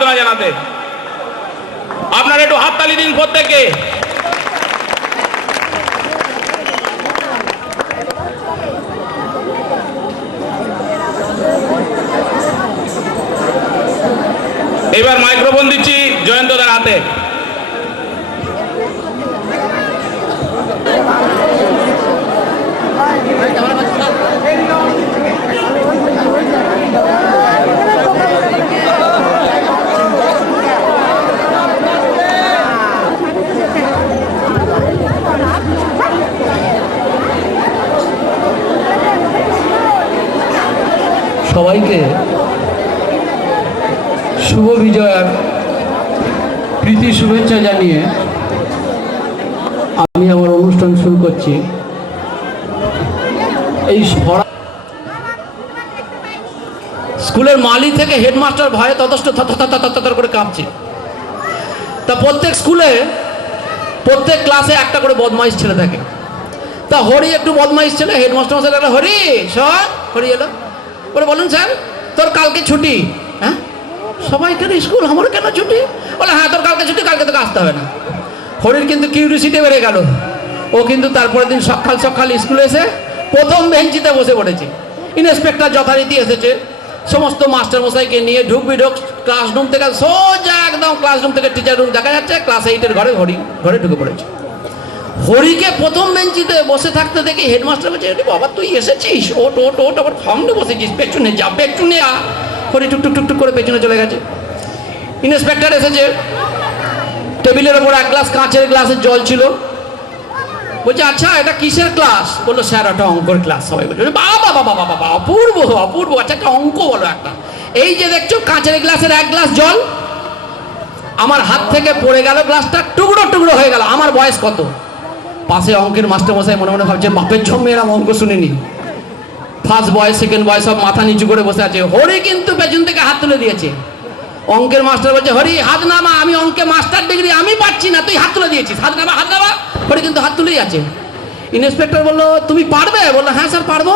সংবর্ধনা জানাতে। আপনারা একটু হাততালি দিন প্রত্যেককে। এবার মাইক্রোফোন দিচ্ছি জয়ন্তদার হাতে। সবাইকে শুভ বিজয়ার প্রীতি শুভেচ্ছা জানিয়ে আমি আমার অনুষ্ঠান শুরু করছি। এই স্কুলের মালি থেকে হেডমাস্টার ভয়ে ততষ্ট থর করে কাঁপছে। তা প্রত্যেক স্কুলে প্রত্যেক ক্লাসে একটা করে বদমাইশ ছেলে থাকে। তা হরি একটু বদমাইশ ছেলে, হেডমাস্টার মশাই একটা হরি সর হরি এলো বলে বলুন স্যার তোর কালকে ছুটি। হ্যাঁ সবাই কেন স্কুল, আমার কেন ছুটি? বলে হ্যাঁ তোর কালকে ছুটি, কালকে তোকে আসতে হবে না। হরির কিন্তু কিউরিসিটি বেড়ে গেল। ও কিন্তু তারপরের দিন সকাল সকাল স্কুলে এসে প্রথম বেঞ্চিতে বসে পড়েছে। ইন্সপেক্টর যথারীতি এসেছে, সমস্ত মাস্টার মশাইকে নিয়ে ঢুকবি ঢুক ক্লাসরুম থেকে সোজা একদম ক্লাসরুম থেকে টিচার রুম দেখা যাচ্ছে। ক্লাস 8-এর ঘরে ঢুকে পড়েছে। হরিকে প্রথম বেঞ্চিতে বসে থাকতে দেখে হেডমাস্টার বলছে বাবা তুই এসেছিস, ওট ওট ওট আবার সামনে বসেছিস, পেছনে যা পেছনে আ। হরি টুক টুক করে পেছনে চলে গেছে। ইন্সপেক্টর এসেছে, টেবিলের ওপর এক গ্লাস কাঁচের গ্লাসের জল ছিল। বলছে আচ্ছা এটা কিসের ক্লাস? বললো স্যার ওটা অঙ্কর ক্লাস। সবাই বলছে বাবা বাবা বাবা অপূর্ব অপূর্ব, আচ্ছা একটা অঙ্ক বলো একটা। এই যে দেখছো কাঁচের গ্লাসের এক গ্লাস জল, আমার হাত থেকে পড়ে গেল গ্লাসটা, টুকরো টুকরো হয়ে গেল। আমার বয়স কত? পাশে অঙ্কের মাস্টার মশাই মনে মনে ভাবছে বাপের জন্মে এরম অঙ্ক শুনিনি। ফার্স্ট বয় সেকেন্ড বয় সব মাথা নিচু করে বসে আছে। হরি কিন্তু পেছন থেকে হাত তুলে দিয়েছে। অঙ্কের মাস্টার বলছে হরি হাত নামা, আমি অঙ্কে মাস্টার ডিগ্রি আমি পাচ্ছি না, তুই হাত তুলে দিয়েছিস, হাত নামা হাত নামা। হরি কিন্তু হাত তুলেই আছে। ইন্সপেক্টর বললো তুমি পারবে? বললো হ্যাঁ স্যার পারবো।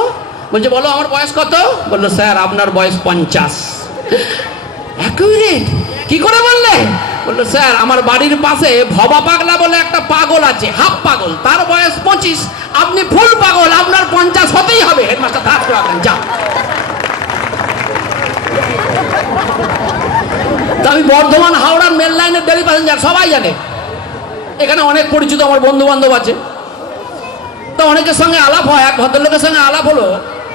বলছে বলো আমার বয়স কত? বললো স্যার আপনার বয়স 50। অ্যাকুরেট, কি করে বললে? বললো স্যার আমার বাড়ির পাশে ভবা পাগলা বলে একটা পাগল আছে, হাফ পাগল, তার বয়স 25, আপনি ফুল পাগল, আপনার 50 হতেই হবে। হেডমাস্টার ধাপ করে আসলেন, যা। তা আমি বর্ধমান হাওড়ার মেল লাইনের ডেলি প্যাসেঞ্জার, সবাই জানে। এখানে অনেক পরিচিত আমার বন্ধু বান্ধব আছে। তো অনেকের সঙ্গে আলাপ হয়। এক ভদ্রলোকের সঙ্গে আলাপ হলো।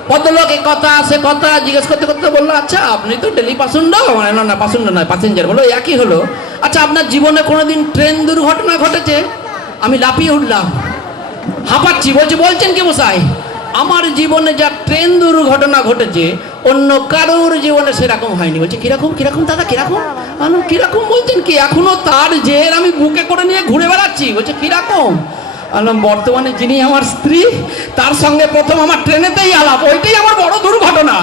ভদ্রলোক এই কথা সে কথা জিজ্ঞেস করতে করতে বললো আচ্ছা আপনি তো ডেলি প্যাসেঞ্জার, মানে না প্যাসেঞ্জার নয় প্যাসেঞ্জার। বলো একই হলো। আচ্ছা আপনার জীবনে কোনোদিন ট্রেন দুর্ঘটনা ঘটেছে? আমি লাফিয়ে উঠলাম, হাঁপাচ্ছি। বলছেন কি মশাই? আমার জীবনে যা ট্রেন দুর্ঘটনা ঘটেছে অন্য কারোর জীবনে সেরকম হয়নি। বলছে কিরকম কিরকম দাদা কিরকম? কিরকম বলছেন কি? এখনো তার জের আমি বুকে করে নিয়ে ঘুরে বেড়াচ্ছি। বলছে কিরকম? বর্তমানে যিনি আমার স্ত্রী তার সঙ্গে প্রথম আমার ট্রেনেতেই আলাপ, ওইটাই আমার বড় দুর্ঘটনা।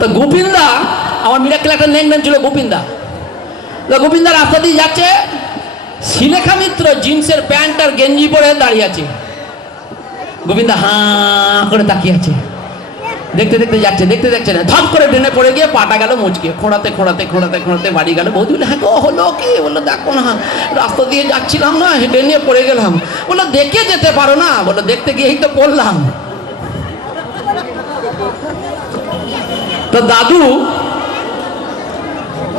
তো গোপিন্দা আমার মিরাক্কেল একটা নেম ছিল গোপিন্দা। গোপিন্দা রাস্তা দিয়ে যাচ্ছে, শিলেখা মিত্র জিন্সের প্যান্ট আর গেঞ্জি পরে দাঁড়িয়ে আছে। গোবিন্দা হাঁ করে তাকিয়ে আছে, দেখতে দেখতে যাচ্ছে, দেখতে দেখছে না, ধপ করে ট্রেনে পড়ে গিয়ে পাটা গেল মুচকে, খোঁড়াতে খোঁড়াতে খোঁড়াতে খোঁড়াতে বাড়ি গেল। বৌদি বলে হ্যাঁ গো হলো কি? বললো দেখো না রাস্তা দিয়ে যাচ্ছিলাম না, হেঁটে নিয়ে পড়ে গেলাম। বললো দেখে যেতে পারো না? বললো দেখতে গিয়েই তো পড়লাম। তো দাদু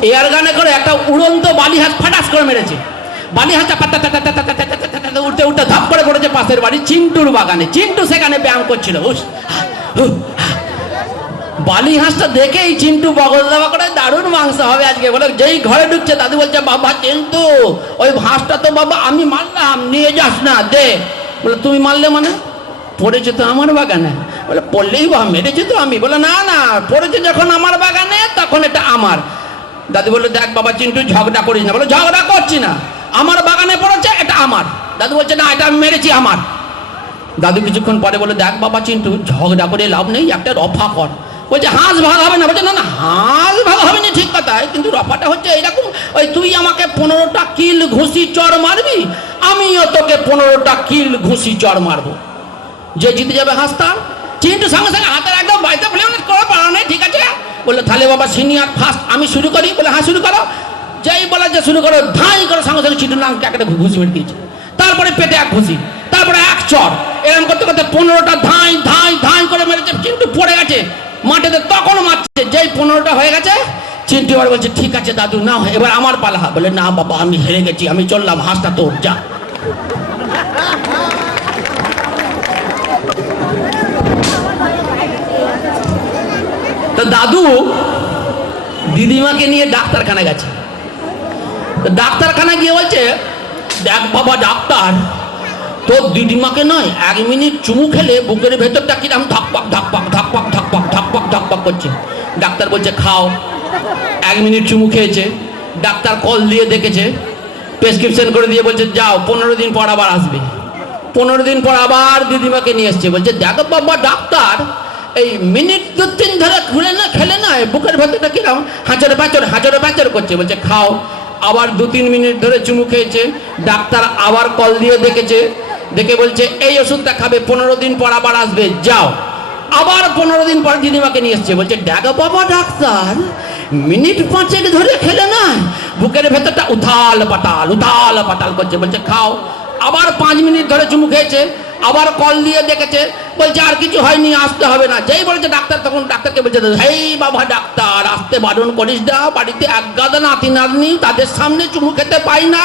এয়ার গানে করে একটা উড়ন্ত বালিহাত ফাটাস করে মেরেছে। বালিহাতটা উঠতে উঠতে ধাপ করে পড়েছে পাশের বাড়ি চিন্টুর বাগানে। চিন্টু সেখানে ব্যায়াম করছিল। বালি হাঁসটা দেখেই চিন্টু বগল দেওয়া করে দারুণ মাংস হবে আজকে। বলে যেই ঘরে ঢুকছে দাদু বলছে বাবা চিন্টু ওই হাঁসটা তো বাবা আমি মারলাম, নিয়ে যাস না দে। বলে তুমি মারলে মানে? পড়েছে তো আমার বাগানে। বলে পড়লেই বা মেরেছে তো আমি। বলে না না, পড়েছে যখন আমার বাগানে তখন এটা আমার। দাদু বললো দেখ বাবা চিন্টু ঝগড়া করিস না। বলে ঝগড়া করছি না, আমার বাগানে পড়েছে এটা আমার। দাদু বলছে না এটা আমি মেরেছি আমার। দাদু কিছুক্ষণ পরে বলে দেখ বাবা চিন্টু ঝগড়া করে লাভ নেই, একটা রফা কর। বলছে হাঁস ভাগ হবে না। বলছে না না হাঁস ভাগ হবে না ঠিক কথা, কিন্তু রফাটা হচ্ছে এইরকম, ওই তুই আমাকে 15টা কিল ঘুষি চর মারবি, আমিও তোকে 15টা কিল ঘুষি চর মারবো, যে জিতে যাবে হাঁসটা। চিন্টু সঙ্গে সঙ্গে হাতের একদম বাড়িতে ফেলে কোনো পারা নেই, ঠিক আছে বললো তাহলে বাবা সিনিয়র ফার্স্ট আমি শুরু করি। বলে হ্যাঁ শুরু করো। যেই বলা যে শুরু করো, ধাই করে সঙ্গে সঙ্গে চিন্টু নামকে একটা ঘুষি মেরে দিয়েছে। তারপরে পেটে এক ঘুষি, তারপরে এক চর, এরকম করতে করতে 15টা ধাই ধাই ধাই করে মেরেছে। চিন্টু পড়ে গেছে মাটিতে, তখনও মারছে। যেই 15টা হয়ে গেছে, চিন্টু এবার বলছে ঠিক আছে দাদু না, এবার আমার পালা। বলে না বাবা আমি হেরে গেছি, আমি চললাম, হাঁসটা তোর, যা। তো দাদু দিদিমাকে নিয়ে ডাক্তারখানা গেছে। ডাক্তারখানা গিয়ে বলছে দেখ বাবা ডাক্তার, তোর দিদিমাকে নয় 1 মিনিট চুমু খেলে বুকের ভেতরটা কিরম ধাকপাক ধাকপাক ধাকপাক ধাকপাক ধাকপাক ধাকপাক করছে। ডাক্তার বলছে খাও। 1 মিনিট চুমু খেয়েছে। ডাক্তার কল দিয়ে দেখেছে, প্রেসক্রিপশন করে দিয়ে বলছে যাও 15 দিন পর আবার আসবে। 15 দিন পর আবার দিদিমাকে নিয়ে এসছে। বলছে দেখো বাবা ডাক্তার, এই মিনিট 2-3 ধরে ঘুরে না খেলে না বুকের ভেতরটা কিরম হাঁচড়ে প্যাঁচড় করছে। বলছে খাও। আবার 2-3 মিনিট ধরে চুমু খেয়েছে। ডাক্তার আবার কল দিয়ে দেখেছে, দেখে বলছে এই ওষুধটা খাবে, 15 দিন পর আবার আসবে, যাও। আবার 15 দিন পর দিদিমাকে নিয়ে এসছে। বলছে দেখো বাবা ডাক্তার, মিনিট 5 ধরে খেলে না বুকের ভেতরটা উথাল পাতাল করছে। বলছে খাও। আবার 5 মিনিট ধরে চুমু খেয়েছে। আবার কল দিয়ে দেখেছে, বলছে আর কিছু হয়নি, আসতে হবে না। যেই বলেছে ডাক্তার, তখন ডাক্তারকে বলছে হেই বাবা ডাক্তার, আসতে বারণ করিস না, বাড়িতে এক গাদা নাতি নাতনি, তাদের সামনে চুমু খেতে পাই না,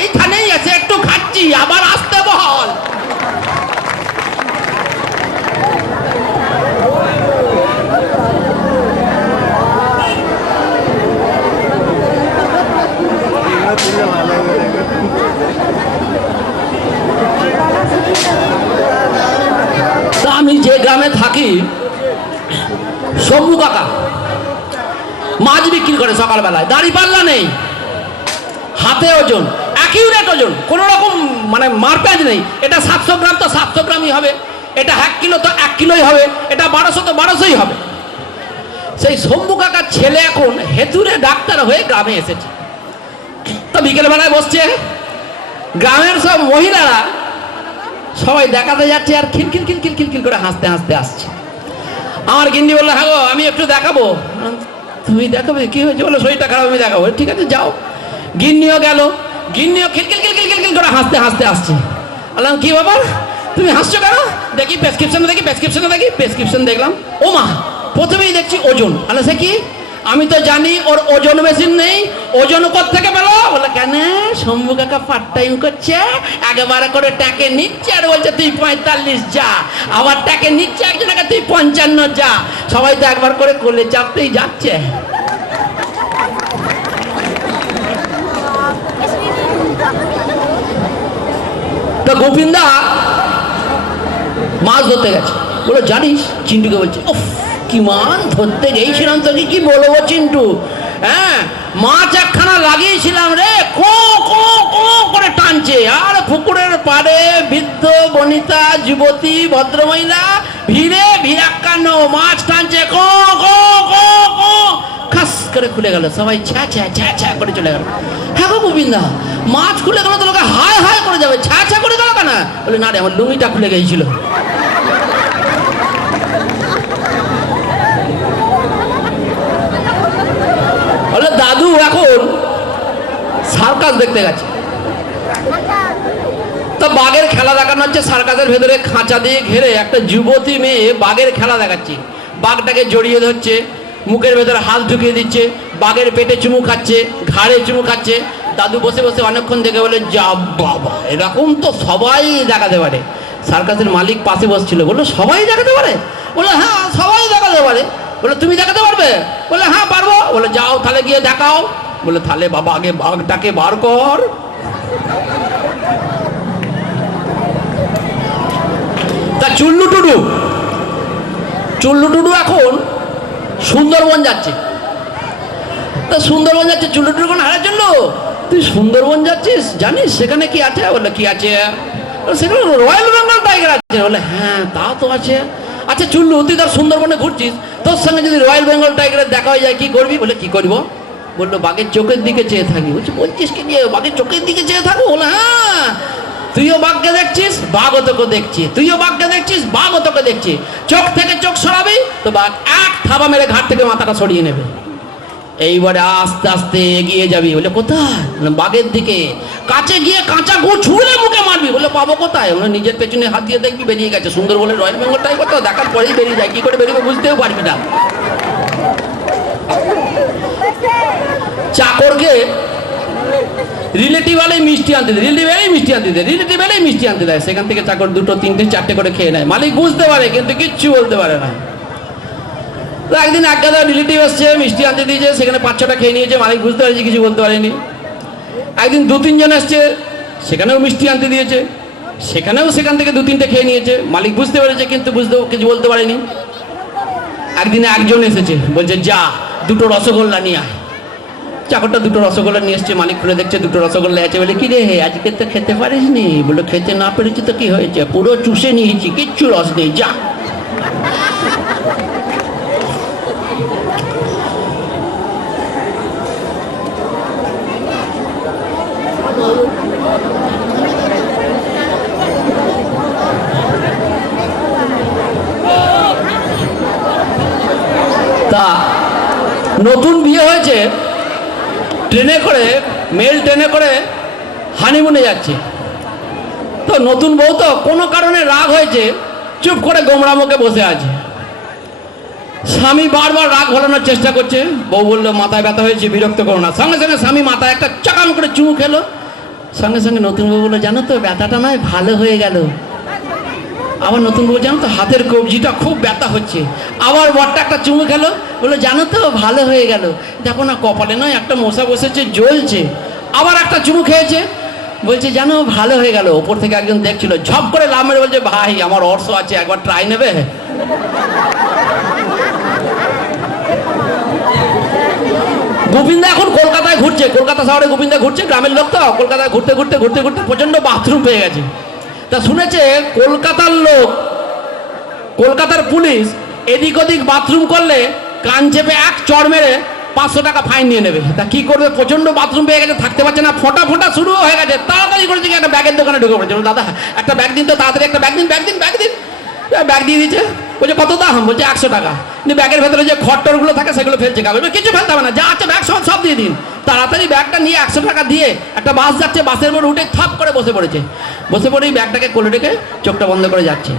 এইখানেই এসে একটু খাচ্ছি, আবার আসতে বল। আমি যে গ্রামে থাকি, শম্ভু কাকা মাছ বিক্রি করে সকালবেলায়, দাড়ি পাল্লা নেই, হাতে ওজন, অ্যাকিউরেট ওজন, কোন রকম মানে মারপ্যাঁচ নেই। এটা 700 গ্রাম তো 700 গ্রামই হবে, এটা 1 কিলো তো 1 কিলোই হবে, এটা 1200 তো 1200ই হবে। সেই শম্ভু কাকার ছেলে এখন হেতুরে ডাক্তার হয়ে গ্রামে এসেছে। তো বিকেলবেলায় বসছে, গ্রামের সব মহিলারা সবাই দেখাতে যাচ্ছে আর খিলখিল করে হাসতে আসছে। আমার গিন্নি বললো হ্যাঁ গো আমি একটু দেখাবো। তুমি দেখাবে? কি হয়েছে? বলো শরীরটা খারাপ, আমি দেখাবো। ঠিক আছে যাও। গিন্নিও গেল, গিন্নিও খিলখিল করে হাসতে আসছে। বললাম কি ব্যাপার তুমি হাসছো কেন? দেখি প্রেসক্রিপশন দেখলাম। ও মা, প্রথমেই দেখছি ওজন। আলো সে কি? আমি তো জানি ওর ওজন মেশিন নেই, ওজন কোত্থেকে পেলো? বলে কেন শম্ভু কাকা পার্ট টাইম করছে, একেবারে করে ট্যাকে নিচ্ছে আর বলছে তুই 45 যা, আবার ট্যাকে নিচ্ছে একজনকে তুই 55 যা। সবাই তো একবার করে কোলে চাপতেই যাচ্ছে। তো গোপিন্দা মাছ ধরতে গেছে। বলো জানিস, চিন্টুকে বলছে উফ কি মাছ ধরতে গেছিলাম, তোকে কি বলবো চিন্টু, হ্যাঁ মাছ একখানা লাগিয়েছিলাম রে, কো কো কো করে টানছে। আর পুকুরের পাড়ে বৃদ্ধ বনিতা যুবতী ভদ্রমহিলা ভিড়াক্কান্ন মাছ টানছে, কো কো কো কো, খাস করে খুলে গেল। সবাই ছ্যা ছ্যা ছ্যা ছ্যা করে চলে গেল। হ্যাঁ গো গোবিন্দা, মাছ খুলে গেল তো লোকে হায় হায় করে যাবে, ছ্যা ছ্যা করে গেল কেন? বলে না রে আমার লুঙ্গিটা খুলে গিয়েছিল। বলে দাদু এখন সার্কাস দেখতে গেছে। তো বাঘের খেলা দেখানো হচ্ছে সার্কাসের ভেতরে, খাঁচা দিয়ে ঘেরে একটা যুবতী মেয়ে বাঘের খেলা দেখাচ্ছে। বাঘটাকে জড়িয়ে ধরছে, মুখের ভেতরে হাত ঢুকিয়ে দিচ্ছে, বাঘের পেটে চুমু খাচ্ছে, ঘাড়ে চুমু খাচ্ছে। দাদু বসে বসে অনেকক্ষণ দেখে বলে যা বাবা, এরকম তো সবাই দেখাতে পারে। সার্কাসের মালিক পাশে বসছিল, বললো সবাই দেখাতে পারে? বলে হ্যাঁ সবাই দেখাতে পারে। বলে তুমি দেখাতে পারবে? বলে হ্যাঁ পারবো। বলে যাও তাহলে গিয়ে দেখাও। বলে তাহলে বাবা আগে বাঘটাকে বার কর। তা চুল্লু টুডু এখন সুন্দরবন যাচ্ছে। তা সুন্দরবন যাচ্ছে চুল্লু টুডু কোন হারার জন্য? তুই সুন্দরবন যাচ্ছিস, জানিস সেখানে কি আছে? বলে কি আছে? সেখানে রয়্যাল বেঙ্গল টাইগার আছে। বলে হ্যাঁ তা তো আছে। আচ্ছা চুল্লু, তুই তার সুন্দরবনে ঘুরছিস, তোর সঙ্গে যদি রয়্যাল বেঙ্গল টাইগারের দেখা হয়ে যায় কি করবি? বলে কি করবো? বললো বাঘের চোখের দিকে চেয়ে থাকি। বলছিস কি নিয়ে বাঘের চোখের দিকে চেয়ে থাকবো? বলে হ্যাঁ তুইও বাঘকে দেখছিস, বাঘও তোকে দেখছি, তুইও বাঘকে দেখছিস, বাঘও তোকে দেখছি। চোখ থেকে চোখ সরাবি তো বাঘ এক থাবা মেরে ঘাট থেকে মাথাটা সরিয়ে নেবে। এইবারে আস্তে আস্তে এগিয়ে যাবি। বলে কোথায়? বাঘের দিকে। কাছে গিয়ে কাঁচা গু ছুঁড়ে মুখে মারবি। বলে পাবো কোথায়? আমরা নিজের পেছনে হাত দিয়ে দেখবি বেরিয়ে গেছে। সুন্দর বলে রয়্যাল বেঙ্গল টাইগার তো দেখার পরেই বেরিয়ে যায়, কি করে বেরিয়ে বুঝতেও পারবি না। চাকরকে রিলেটিভ এলেই মিষ্টি আনতে দেয়, রিলেটিভ এলেই মিষ্টি আনতে দেয়, রিলেটিভ এলেই মিষ্টি আনতে দেয়। সেখান থেকে চাকর দুটো তিনটে চারটে করে খেয়ে নেয়। মালিক বুঝতে পারে কিন্তু কিচ্ছু বলতে পারে না। তো একদিন এক গাদা রিলেটিভ এসছে, মিষ্টি আনতে দিয়েছে, সেখানে 5-6টা খেয়ে নিয়েছে। মালিক বুঝতে পারছে, কিছু বলতে পারেনি। একদিন 2-3 জন এসছে, সেখানেও মিষ্টি আনতে দিয়েছে, সেখানেও সেখান থেকে 2-3টে খেয়ে নিয়েছে। মালিক বুঝতে পেরেছে কিন্তু কিছু বলতে পারেনি। একদিনে একজন এসেছে, বলছে যা 2টো রসগোল্লা নিয়ে আয়। চাকরটা 2টো রসগোল্লা নিয়ে এসছে। মালিক খুলে দেখছে 2টো রসগোল্লা আছে। বলে কি রে, আজকে তো খেতে পারিস নি? বলে খেতে না পেরেছি তো কি হয়েছে, পুরো চুষে নিয়েছি, কিচ্ছু রস নেই, যা। তা নতুন বিয়ে হয়েছে, ট্রেনে করে, মেল ট্রেনে করে হানিমুনে যাচ্ছে। তো নতুন বউ তো কোনো কারণে রাগ হয়েছে, চুপ করে গোমড়া মুখে বসে আছে। স্বামী বারবার রাগ ভোলানোর চেষ্টা করছে। বউ বললো মাথায় ব্যথা হয়েছে, বিরক্ত করো না। সঙ্গে সঙ্গে স্বামী মাথায় একটা চাকাম করে চুমু খেলো। সঙ্গে সঙ্গে নতুন বউ বললো জানো তো ব্যথাটা নয় ভালো হয়ে গেল। আবার নতুন বউ জানো তো হাতের কবজিটা খুব ব্যথা হচ্ছে। আবার বরটা একটা চুমু খেলো, বললো জানো তো ভালো হয়ে গেল। দেখো না কপালে নয় একটা মশা বসেছে, জ্বলছে। আবার একটা চুমু খেয়েছে, বলছে জানো ভালো হয়ে গেল। ওপর থেকে একজন দেখছিল, ঝপ করে লাভ মেরে বলছে ভাই আমার অর্থ আছে, একবার ট্রাই নেবে? গোবিন্দা এখন কলকাতায় ঘুরছে, কলকাতা শহরে গোবিন্দা ঘুরছে, গ্রামের লোক তো। কলকাতায় ঘুরতে ঘুরতে ঘুরতে ঘুরতে প্রচন্ড বাথরুম পেয়ে গেছে। তা শুনেছে কলকাতার লোক, কলকাতার পুলিশ এদিক ওদিক বাথরুম করলে কান চেপে এক চড় মেরে 500 টাকা ফাইন নিয়ে নেবে। তা কি করবে, প্রচন্ড বাথরুম পেয়ে গেছে, থাকতে পারছে না, ফোঁটা ফোঁটা শুরু হয়ে গেছে। তাড়াতাড়ি করেছে কি একটা ব্যাগের দোকানে ঢুকে পড়েছে। দাদা একটা ব্যাগ দিন তো, তাড়াতাড়ি একটা ব্যাগ দিন, ব্যাগ দিন, ব্যাগ দিন। ব্যাগ দিয়ে দিচ্ছে। বলছে কত দাম? বলছে 100 টাকা। ব্যাগের ভেতরে যে খড়টরগুলো থাকে সেগুলো ফেলছে, কাগজ কিছু ফেলতে হবে না, যা আছে ব্যাগ সব দিয়ে দিন। তাড়াতাড়ি ব্যাগটা নিয়ে 100 টাকা দিয়ে একটা বাস যাচ্ছে, বাসের উপর উঠে থাপ করে বসে পড়েছে। বসে পড়েই ব্যাগটাকে কোলে রেখে চোখটা বন্ধ করে যাচ্ছে।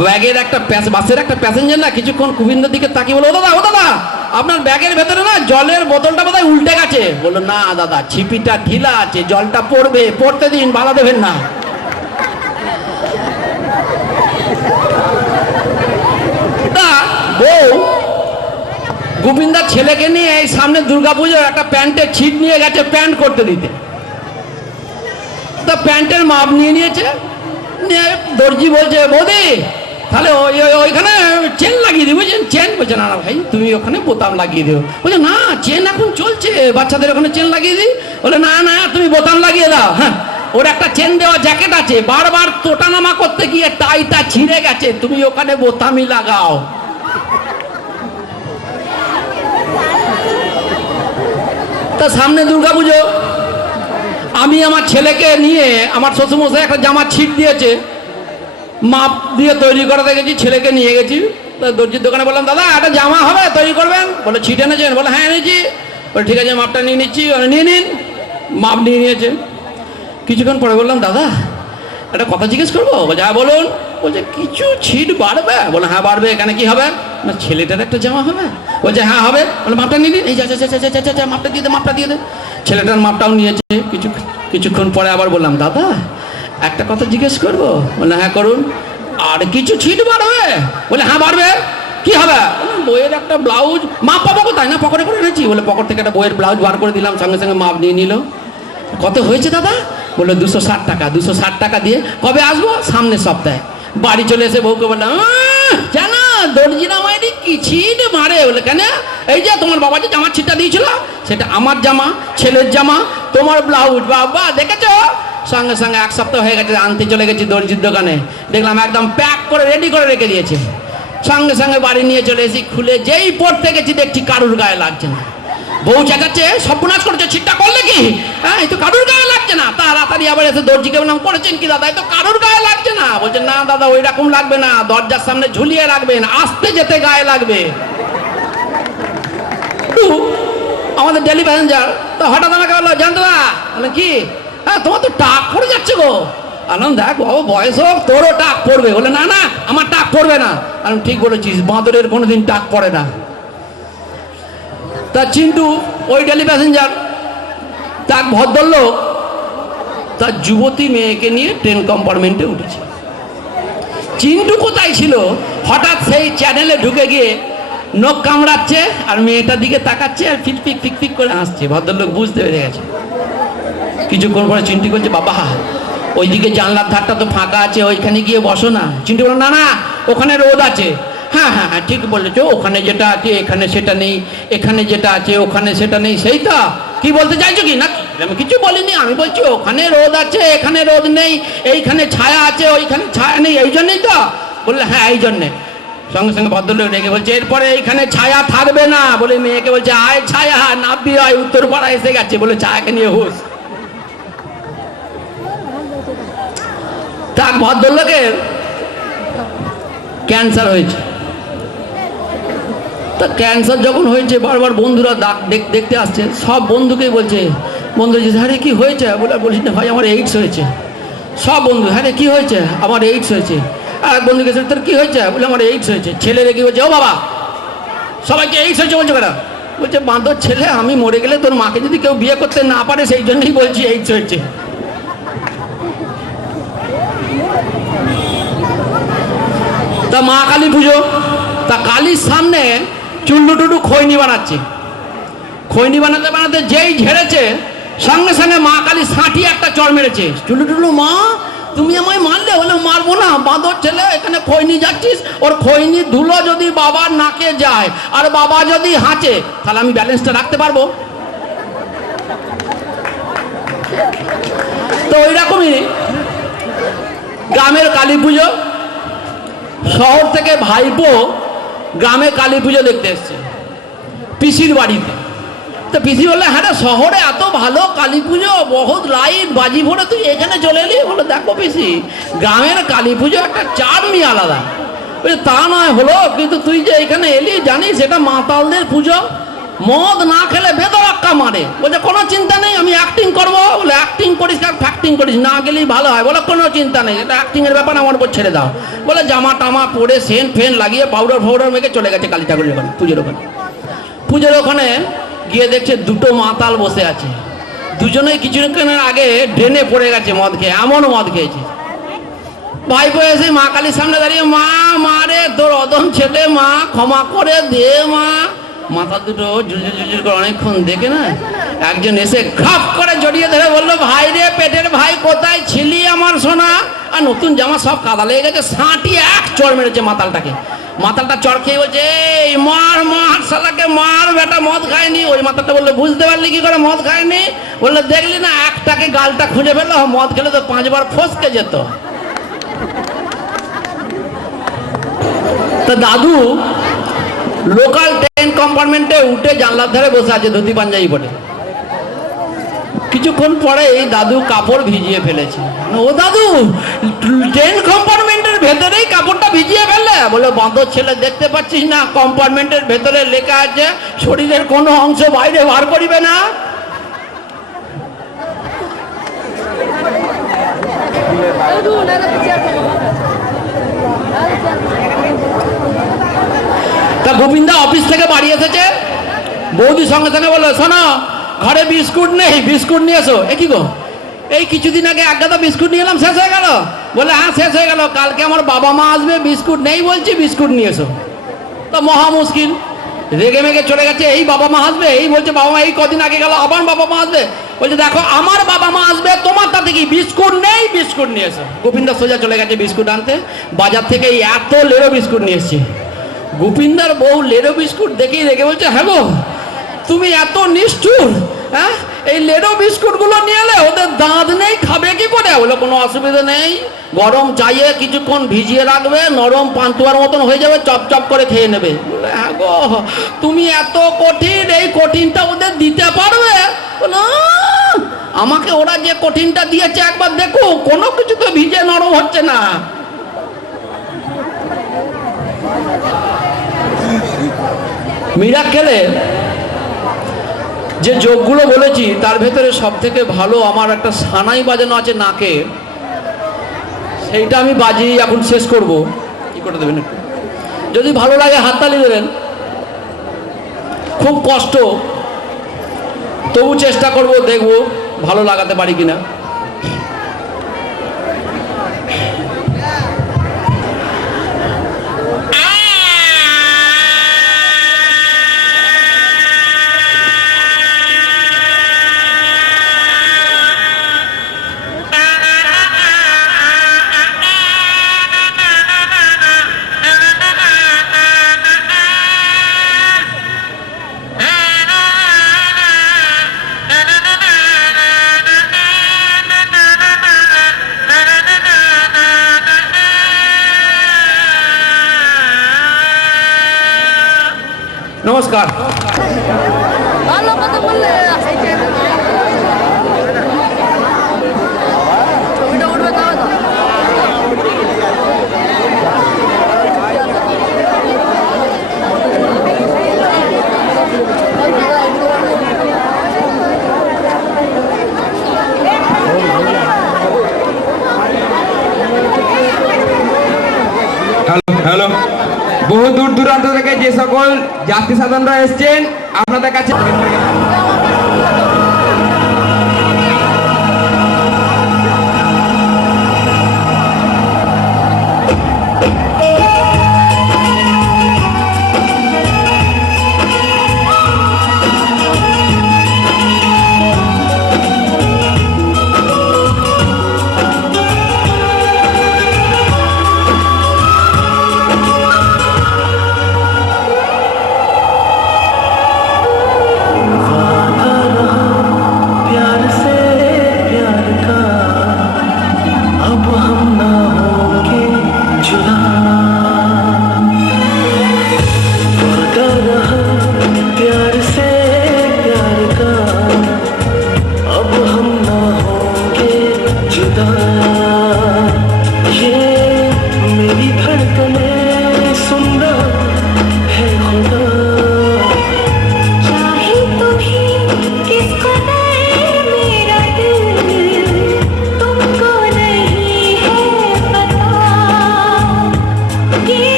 ব্যাগের একটা বাসের একটা প্যাসেঞ্জার না কিছুক্ষণ গোবিন্দের দিকে তাকিয়ে বলো ও দাদা আপনার ব্যাগের ভেতরে না জলের বোতলটা বোধহয় উল্টে গেছে। বললো না দাদা ছিপিটা ঢিলা আছে, জলটা পড়বে, পড়তে দিন, বাধা দেবেন না। বউ গোবিন্দার ছেলেকে নিয়ে এই সামনে দুর্গাপুজোর একটা প্যান্টের ছিট নিয়ে গেছে প্যান্ট করতে দিতে। তা প্যান্টের মাপ নিয়ে নিয়েছে, দর্জি বলছে বৌদি তাহলে ওইখানে চেন লাগিয়ে দিই, বুঝছেন? চেন বলছে না ভাই তুমি ওখানে বোতাম লাগিয়ে দিও। বলছে না চেন এখন চলছে, বাচ্চাদের ওখানে চেন লাগিয়ে দিই। বলে না না তুমি বোতাম লাগিয়ে দাও। হ্যাঁ ওর একটা চেন দেওয়া জ্যাকেট আছে, বারবার তোটানামা করতে গিয়ে টাইটা ছিঁড়ে গেছে, তুমি ওখানে বোতামই লাগাও। তা সামনে দুর্গাপুজো, আমি আমার ছেলেকে নিয়ে আমার শ্বশুরমশাই একটা জামা ছিট দিয়েছে, মাপ দিয়ে তৈরি করা দেখেছি, ছেলেকে নিয়ে গেছি। তা দর্জির দোকানে বললাম দাদা একটা জামা হবে তৈরি করবেন? বলে ছিট এনেছেন? বলে হ্যাঁ এনেছি। বলে ঠিক আছে মাপটা নিয়ে নিচ্ছি। নিয়ে নিন। মাপ নিয়ে নিয়েছে। কিছুক্ষণ পরে বললাম দাদা একটা কথা জিজ্ঞেস করবো? বলছে হ্যাঁ বলুন। বলছে কিছু ছিট বাড়বে? বলে হ্যাঁ বাড়বে। এখানে কি হবে? না ছেলেটার একটা জামা হবে। বলছে হ্যাঁ হবে। বলে মাপটা নিয়ে নিন। এই যা মাপটা দিয়ে দে, মাপটা দিয়ে দে। ছেলেটার মাপটাও নিয়েছে। কিছুক্ষণ পরে আবার বললাম দাদা একটা কথা জিজ্ঞেস করবো? বলে হ্যাঁ করুন। আর কিছু ছিট বাড়বে? বলে হ্যাঁ বাড়বে। কি হবে? বইয়ের একটা ব্লাউজ মাপ পাবো কোথায়? না পকেটে করে এনেছি। বলে পকেট থেকে একটা বইয়ের ব্লাউজ বার করে দিলাম, সঙ্গে সঙ্গে মাপ নিয়ে নিল। কত হয়েছে দাদা? বললো 260 টাকা। 260 টাকা দিয়ে কবে আসবো? সামনের সপ্তাহে। বাড়ি চলে এসে বউকে বললাম জানো দর্জিরা মাইরি কি ছিট মারে। বলে কেন? এই যে তোমার বাবা যে জামার ছিটটা দিয়েছিল সেটা আমার জামা, ছেলের জামা, তোমার ব্লাউজ। বাবা দেখেছো? সঙ্গে সঙ্গে 1 সপ্তাহ হয়ে গেছে, আনতে চলে গেছি দর্জির দোকানে, দেখলাম একদম প্যাক করে রেডি করে রেখে দিয়েছে। সঙ্গে সঙ্গে বাড়ি নিয়ে চলে এসেছি, খুলে যেই পড়তে গেছি দেখছি কারুর গায়ে লাগছে না। বউ চেঁচাচ্ছে, সর্বনাশ করেছে, ছিটটা করলে কি? হ্যাঁ, এই তো কারুর গায়ে লাগছে না। তাড়াতাড়ি আবার এসে দর্জিকে বললাম, করেছেন কি দাদা? এই তো কারুর গায়ে লাগছে না। বলছে, না দাদা ওই রকম লাগবে না, দরজার সামনে ঝুলিয়ে রাখবেন, আসতে যেতে গায়ে লাগবে। আমাদের ডেলি প্যাসেঞ্জার তো হঠাৎ আমাকে বললো, জানতো না কি? হ্যাঁ, তোমার তো টাক পড়ে যাচ্ছে গো। আনন্দ, দেখ বাবু বয়স হোক, তোরও টাক পড়বে। বলে, না না আমার টাক পড়বে না। আমি ঠিক বলেছিস, বাঁদরের কোনোদিন টাক পড়ে না। তা চিন্টু ওই ডেলি প্যাসেঞ্জার, তার ভদ্রলোক তার যুবতী মেয়েকে নিয়ে ট্রেন কম্পার্টমেন্টে উঠেছে। চিন্টু কোথায় ছিল? হঠাৎ সেই চ্যানেলে ঢুকে গিয়ে নখ কামড়াচ্ছে আর মেয়েটার দিকে তাকাচ্ছে আর ফিকফিক ফিকফিক করে হাসছে। ভদ্রলোক বুঝতে পেরে গেছে। কিছুক্ষণ পরে চিন্টু বলছে, বাবা ওইদিকে জানলার ধারটা তো ফাঁকা আছে, ওইখানে গিয়ে বসো না। চিন্টু বলল, না না ওখানে রোদ আছে। হ্যাঁ হ্যাঁ হ্যাঁ ঠিক বলেছো, ওখানে যেটা আছে এখানে সেটা নেই, এখানে যেটা আছে ওখানে সেটা নেই। সেই তো কি বলতে চাইছো কি? না আমি কিছু বলিনি, আমি বলছি ওখানে রোদ আছে এখানে রোদ নেই, এইখানে ছায়া আছে ওইখানে ছায়া নেই, এই জন্যই তো। বললে, হ্যাঁ এই জন্যে। সঙ্গে সঙ্গে ভদ্রলোক রেখে বলছে, এরপরে এইখানে ছায়া থাকবে না। বলে মেয়েকে বলছে, আয় ছায়া নাববি, হয় উত্তরপাড়া এসে গেছে। বলে, ছায়াকে নিয়ে হুস। তার ভদ্রলোকের ক্যান্সার হয়েছে। তা ক্যান্সার যখন হয়েছে, বারবার বন্ধুরা দেখতে আসছে। সব বন্ধুকেই বলছে, বন্ধু বলছে, হ্যাঁ রে কী হয়েছে? বলে, বলছি না ভাই আমার এইডস হয়েছে। সব বন্ধু, হ্যাঁ রে কী হয়েছে? আমার এইডস হয়েছে। আর এক বন্ধুকে, তোর কী হয়েছে? বলে, আমার এইডস হয়েছে। ছেলে রেখে বলছে, ও বাবা সবাইকে এইডস হয়েছে বলছো কেন? বলছে, বাঁদর ছেলে, আমি মরে গেলে তোর মাকে যদি কেউ বিয়ে করতে না পারে সেই জন্যই বলছি এইডস হয়েছে। তা মা কালী পুজো, তা কালীর সামনে চুল্লু টুডু খৈনি বানাচ্ছে। খৈনি বানাতে বানাতে যেই ঝেড়েছে, সঙ্গে সঙ্গে মা কালী সাঁটি একটা চড় মেরেছে। চুল্লু টুডু, মা তুমি আমায় মারলে? বলে, মারবো না, বাঁদর ছেলে, এখানে খৈনি যাচ্ছিস, ওর খৈনি ধুলো যদি বাবার নাকে যায় আর বাবা যদি হাঁচে, তাহলে আমি ব্যালেন্সটা রাখতে পারবো? তো ওই রকমই গ্রামের কালী পুজো। শহর থেকে ভাইপো গ্রামে কালী পুজো দেখতে এসছে পিসির বাড়িতে। তো পিসি বললে, হ্যাঁ রে শহরে এত ভালো কালী পুজো, বহুত লাইট বাজি ভরে, তুই এখানে চলে এলি? বলে, দেখো পিসি গ্রামের কালী পুজো একটা চার্মই আলাদা। বলে, তা নয় হলো, কিন্তু তুই যে এখানে এলি জানিস এটা মাতালদের পুজো, মদ না খেলে বেদরাক্কা মারে। বলছে, কোনো চিন্তা নেই, আমি অ্যাক্টিং করবো। বলে, অ্যাক্টিং করিস না, ফ্যাক্টিং করিস, না গেলেই ভালো হয়। বলে, কোনো চিন্তা নেই, এটা অ্যাক্টিংয়ের ব্যাপার, আমার উপর ছেড়ে দাও। বলে, জামা টামা পরে সেন্ট ফেন লাগিয়ে পাউডার ফাউডার মেখে চলে গেছে কালী ঠাকুরের ওখানে, পুজোর ওখানে। পুজোর ওখানে গিয়ে দেখছে দুটো মাতাল বসে আছে। দুজনেই কিছুক্ষণের আগে ড্রেনে পড়ে গেছে মদ খেয়ে, এমন মদ খেয়েছে। ভাইপো এসে মা কালীর সামনে দাঁড়িয়ে, মা মারে তোর অদম ছেলে, মা ক্ষমা করে দে মা। মাথা দুটো জুজুর জুজুর করে অনেকক্ষণ দেখে না, একজন এসে খাপ করে জড়িয়ে ধরে বললো, ভাই রে পেটের ভাই কোথায় ছিলি আমার সোনা? আর নতুন জামা সব কাদা লেগে গেছে, সাঁটি এক চড় মেরেছে মাতালটাকে। মাতালটা চড় খেয়ে বলছে, এই মার মার শালাকে মার, বেটা মদ খায়নি। ওই মাতালটা বললো, বুঝতে পারলি কি করে মদ খায়নি? বললো, দেখলি না একটাকে গালটা খুঁজে ফেললো, মদ খেলে তো 5 বার ফসকে যেত। তো দাদু লোকাল ট্রেন কম্পার্টমেন্টে উঠে জানলার ধারে বসে আছে ধুতি পাঞ্জাবি পরে। কিছুক্ষণ পরে এই দাদু কাপড় ভিজিয়ে ফেলেছে। ও দাদু, ট্রেন কম্পার্টমেন্টের ভেতরেই কাপড়টা ভিজিয়ে ফেললে? বলে, বাঁদর ছেলে দেখতে পাচ্ছিস না কম্পার্টমেন্টের ভেতরে লেখা আছে শরীরের কোনো অংশ বাইরে বার করিবে না। তা গোবিন্দা অফিস থেকে বাড়ি এসেছে, বৌদি সঙ্গে সঙ্গে বললো, শোনো ঘরে বিস্কুট নেই, বিস্কুট নিয়ে এসো। এ কি গো, এই কিছুদিন আগে এক গাদা বিস্কুট নিয়ে এলাম, শেষ হয়ে গেল? বলে, হ্যাঁ শেষ হয়ে গেল, কালকে আমার বাবা মা আসবে, বিস্কুট নেই বলছি, বিস্কুট নিয়ে এসো। তো মহা মুশকিল, রেগে মেগে চলে গেছে। এই বাবা মা আসবে, এই বলছে বাবা মা এই কদিন আগে গেল, আবার বাবা মা আসবে। বলছে, দেখো আমার বাবা মা আসবে, তোমার তাতে কি, বিস্কুট নেই, বিস্কুট নিয়ে এসো। গোবিন্দা সোজা চলে গেছে বিস্কুট আনতে। বাজার থেকে এত লেরো বিস্কুট নিয়ে এসছে। গোবিন্দার বউ লেরো বিস্কুট দেখেই রেগে বলছে, হ্যাঁ গো তুমি এত নিষ্ঠুর, হ্যাঁ এই লেরো বিস্কুটগুলো নিয়ে এলে, ওদের দাঁত নেই, খাবে কি করে? বলে, কোনো অসুবিধা নেই, গরম চাইয়ে কিছুক্ষণ ভিজিয়ে রাখবে, নরম পান্তুয়ার মতন হয়ে যাবে, চপ চপ করে খেয়ে নেবে। বলে, হ্যাঁ গো তুমি এত কঠিন, এই কঠিনটা ওদের আমাকে ওরা যে কঠিনটা দিয়েছে একবার দেখো, কোনো কিছু তো ভিজে নরম হচ্ছে না। মিরাক্কেলে যে যোগগুলো বলেছি তার ভেতরে সব থেকে ভালো আমার একটা সানাই বাজানো আছে নাকে, সেইটা আমি বাজিয়ে এখন শেষ করব। কি করে দেবেন? যদি ভালো লাগে হাততালি দেবেন। খুব কষ্ট, তবু চেষ্টা করব, দেখব ভালো লাগাতে পারি কিনা। নমস্কার। ভালো কথা বললে ছবিটা উঠবে তাহলে তো। হ্যালো, বহু দূর দূরান্ত থেকে যে সকল যাত্রী সাধনরা এসছেন আপনাদের কাছে